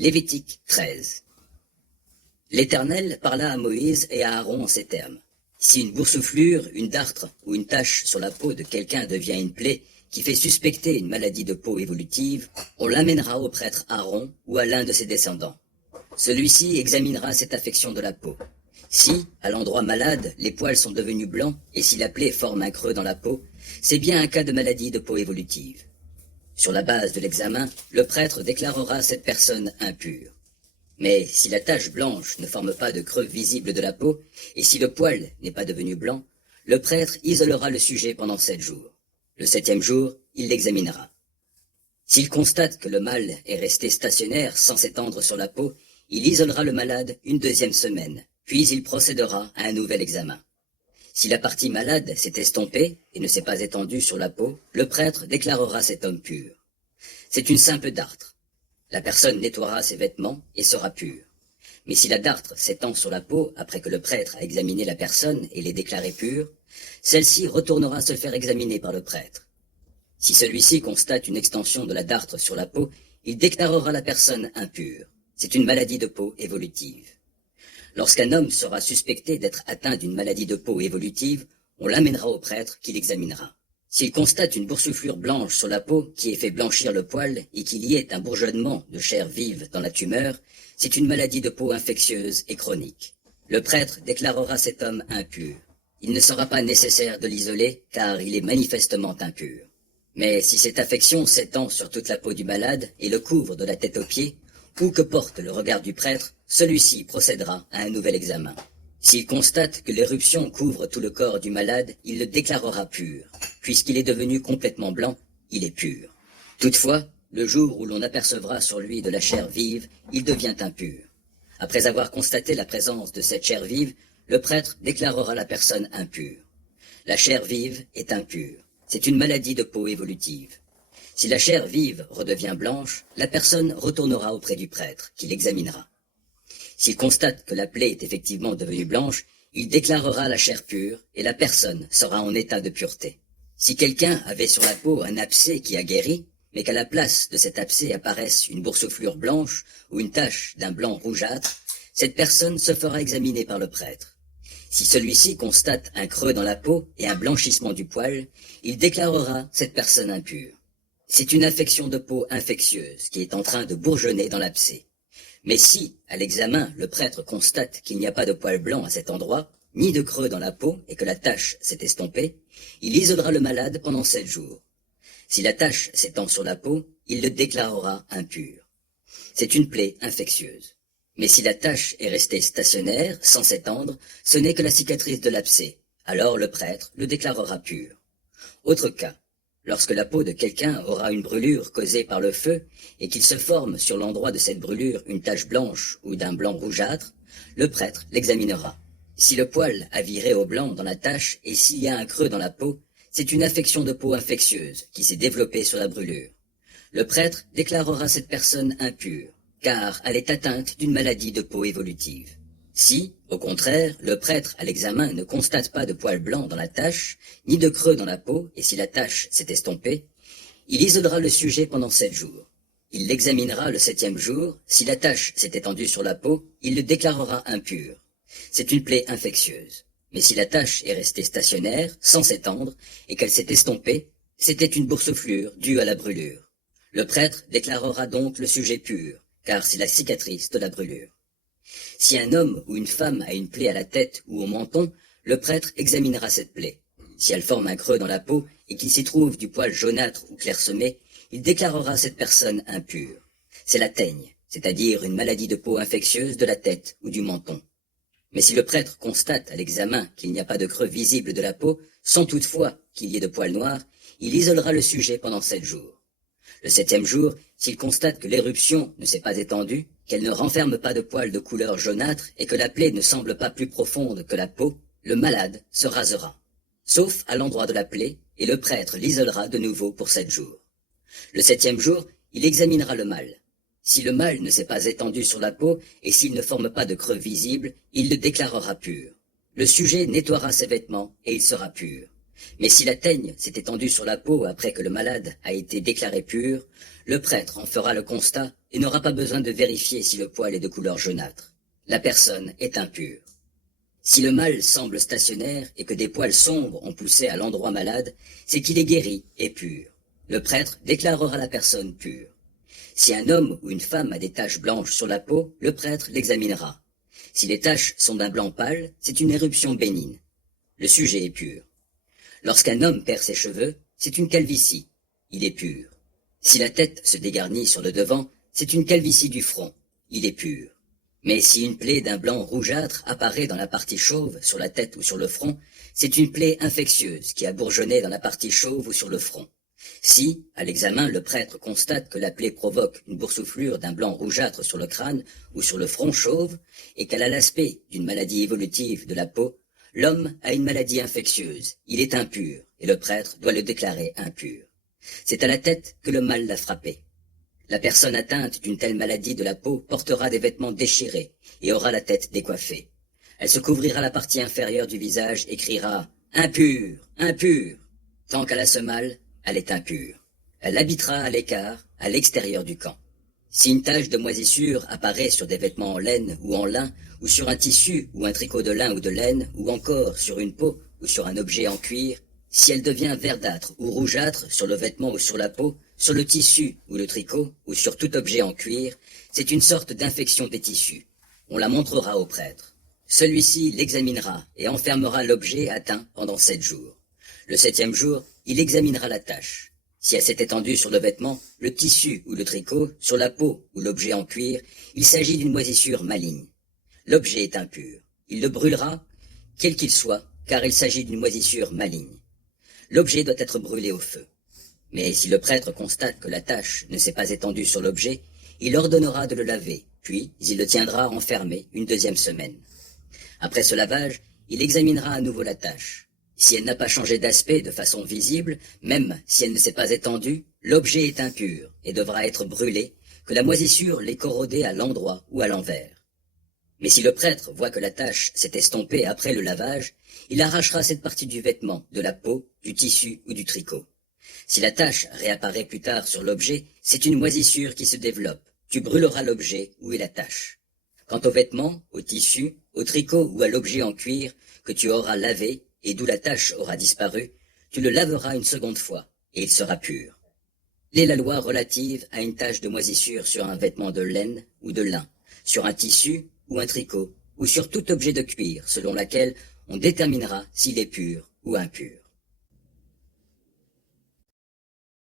Lévitique 13. L'Éternel parla à Moïse et à Aaron en ces termes. Si une boursouflure, une dartre ou une tache sur la peau de quelqu'un devient une plaie qui fait suspecter une maladie de peau évolutive, on l'amènera au prêtre Aaron ou à l'un de ses descendants. Celui-ci examinera cette affection de la peau. Si, à l'endroit malade, les poils sont devenus blancs et si la plaie forme un creux dans la peau, c'est bien un cas de maladie de peau évolutive. Sur la base de l'examen, le prêtre déclarera cette personne impure. Mais si la tache blanche ne forme pas de creux visible de la peau, et si le poil n'est pas devenu blanc, le prêtre isolera le sujet pendant 7 jours. Le 7e jour, il l'examinera. S'il constate que le mal est resté stationnaire sans s'étendre sur la peau, il isolera le malade une 2e semaine, puis il procédera à un nouvel examen. Si la partie malade s'est estompée et ne s'est pas étendue sur la peau, le prêtre déclarera cet homme pur. C'est une simple dartre. La personne nettoiera ses vêtements et sera pure. Mais si la dartre s'étend sur la peau après que le prêtre a examiné la personne et l'ait déclarée pure, celle-ci retournera se faire examiner par le prêtre. Si celui-ci constate une extension de la dartre sur la peau, il déclarera la personne impure. C'est une maladie de peau évolutive. Lorsqu'un homme sera suspecté d'être atteint d'une maladie de peau évolutive, on l'amènera au prêtre qui l'examinera. S'il constate une boursouflure blanche sur la peau qui ait fait blanchir le poil et qu'il y ait un bourgeonnement de chair vive dans la tumeur, c'est une maladie de peau infectieuse et chronique. Le prêtre déclarera cet homme impur. Il ne sera pas nécessaire de l'isoler car il est manifestement impur. Mais si cette affection s'étend sur toute la peau du malade et le couvre de la tête aux pieds, où que porte le regard du prêtre, celui-ci procédera à un nouvel examen. S'il constate que l'éruption couvre tout le corps du malade, il le déclarera pur. Puisqu'il est devenu complètement blanc, il est pur. Toutefois, le jour où l'on apercevra sur lui de la chair vive, il devient impur. Après avoir constaté la présence de cette chair vive, le prêtre déclarera la personne impure. La chair vive est impure. C'est une maladie de peau évolutive. Si la chair vive redevient blanche, la personne retournera auprès du prêtre, qui l'examinera. S'il constate que la plaie est effectivement devenue blanche, il déclarera la chair pure et la personne sera en état de pureté. Si quelqu'un avait sur la peau un abcès qui a guéri, mais qu'à la place de cet abcès apparaisse une boursouflure blanche ou une tache d'un blanc rougeâtre, cette personne se fera examiner par le prêtre. Si celui-ci constate un creux dans la peau et un blanchissement du poil, il déclarera cette personne impure. C'est une infection de peau infectieuse qui est en train de bourgeonner dans l'abcès. Mais si, à l'examen, le prêtre constate qu'il n'y a pas de poil blanc à cet endroit, ni de creux dans la peau et que la tache s'est estompée, il isolera le malade pendant 7 jours. Si la tache s'étend sur la peau, il le déclarera impur. C'est une plaie infectieuse. Mais si la tache est restée stationnaire, sans s'étendre, ce n'est que la cicatrice de l'abcès. Alors le prêtre le déclarera pur. Autre cas. Lorsque la peau de quelqu'un aura une brûlure causée par le feu et qu'il se forme sur l'endroit de cette brûlure une tache blanche ou d'un blanc rougeâtre, le prêtre l'examinera. Si le poil a viré au blanc dans la tache et s'il y a un creux dans la peau, c'est une affection de peau infectieuse qui s'est développée sur la brûlure. Le prêtre déclarera cette personne impure, car elle est atteinte d'une maladie de peau évolutive. Si, au contraire, le prêtre à l'examen ne constate pas de poils blancs dans la tache, ni de creux dans la peau, et si la tache s'est estompée, il isolera le sujet pendant 7 jours. Il l'examinera le 7e jour. Si la tache s'est étendue sur la peau, il le déclarera impur. C'est une plaie infectieuse. Mais si la tache est restée stationnaire, sans s'étendre, et qu'elle s'est estompée, c'était une boursouflure due à la brûlure. Le prêtre déclarera donc le sujet pur, car c'est la cicatrice de la brûlure. Si un homme ou une femme a une plaie à la tête ou au menton, le prêtre examinera cette plaie. Si elle forme un creux dans la peau et qu'il s'y trouve du poil jaunâtre ou clairsemé, il déclarera cette personne impure. C'est la teigne, c'est-à-dire une maladie de peau infectieuse de la tête ou du menton. Mais si le prêtre constate à l'examen qu'il n'y a pas de creux visible de la peau, sans toutefois qu'il y ait de poils noirs, il isolera le sujet pendant 7 jours. Le 7e jour, s'il constate que l'éruption ne s'est pas étendue, qu'elle ne renferme pas de poils de couleur jaunâtre et que la plaie ne semble pas plus profonde que la peau, le malade se rasera, sauf à l'endroit de la plaie, et le prêtre l'isolera de nouveau pour 7 jours. Le 7e jour, il examinera le mal. Si le mal ne s'est pas étendu sur la peau et s'il ne forme pas de creux visibles, il le déclarera pur. Le sujet nettoiera ses vêtements et il sera pur. Mais si la teigne s'est étendue sur la peau après que le malade a été déclaré pur, le prêtre en fera le constat et n'aura pas besoin de vérifier si le poil est de couleur jaunâtre. La personne est impure. Si le mal semble stationnaire et que des poils sombres ont poussé à l'endroit malade, c'est qu'il est guéri et pur. Le prêtre déclarera la personne pure. Si un homme ou une femme a des taches blanches sur la peau, le prêtre l'examinera. Si les taches sont d'un blanc pâle, c'est une éruption bénigne. Le sujet est pur. Lorsqu'un homme perd ses cheveux, c'est une calvitie. Il est pur. Si la tête se dégarnit sur le devant, c'est une calvitie du front. Il est pur. Mais si une plaie d'un blanc rougeâtre apparaît dans la partie chauve, sur la tête ou sur le front, c'est une plaie infectieuse qui a bourgeonné dans la partie chauve ou sur le front. Si, à l'examen, le prêtre constate que la plaie provoque une boursouflure d'un blanc rougeâtre sur le crâne ou sur le front chauve, et qu'elle a l'aspect d'une maladie évolutive de la peau, l'homme a une maladie infectieuse, il est impur, et le prêtre doit le déclarer impur. C'est à la tête que le mal l'a frappé. La personne atteinte d'une telle maladie de la peau portera des vêtements déchirés et aura la tête décoiffée. Elle se couvrira la partie inférieure du visage et criera « Impur, impur !» Tant qu'elle a ce mal, elle est impure. Elle habitera à l'écart, à l'extérieur du camp. Si une tache de moisissure apparaît sur des vêtements en laine ou en lin, ou sur un tissu ou un tricot de lin ou de laine, ou encore sur une peau ou sur un objet en cuir, si elle devient verdâtre ou rougeâtre sur le vêtement ou sur la peau, sur le tissu ou le tricot, ou sur tout objet en cuir, c'est une sorte d'infection des tissus. On la montrera au prêtre. Celui-ci l'examinera et enfermera l'objet atteint pendant 7 jours. Le 7e jour, il examinera la tache. Si elle s'est étendue sur le vêtement, le tissu ou le tricot, sur la peau ou l'objet en cuir, il s'agit d'une moisissure maligne. L'objet est impur. Il le brûlera, quel qu'il soit, car il s'agit d'une moisissure maligne. L'objet doit être brûlé au feu. Mais si le prêtre constate que la tache ne s'est pas étendue sur l'objet, il ordonnera de le laver, puis il le tiendra enfermé une 2e semaine. Après ce lavage, il examinera à nouveau la tache. Si elle n'a pas changé d'aspect de façon visible, même si elle ne s'est pas étendue, l'objet est impur et devra être brûlé, que la moisissure l'ait corrodé à l'endroit ou à l'envers. Mais si le prêtre voit que la tache s'est estompée après le lavage, il arrachera cette partie du vêtement, de la peau, du tissu ou du tricot. Si la tache réapparaît plus tard sur l'objet, c'est une moisissure qui se développe. Tu brûleras l'objet où est la tache. Quant au vêtement, au tissu, au tricot ou à l'objet en cuir que tu auras lavé et d'où la tache aura disparu, tu le laveras une 2e fois et il sera pur. Telle est la loi relative à une tache de moisissure sur un vêtement de laine ou de lin, sur un tissu ou un tricot, ou sur tout objet de cuir, selon laquelle on déterminera s'il est pur ou impur.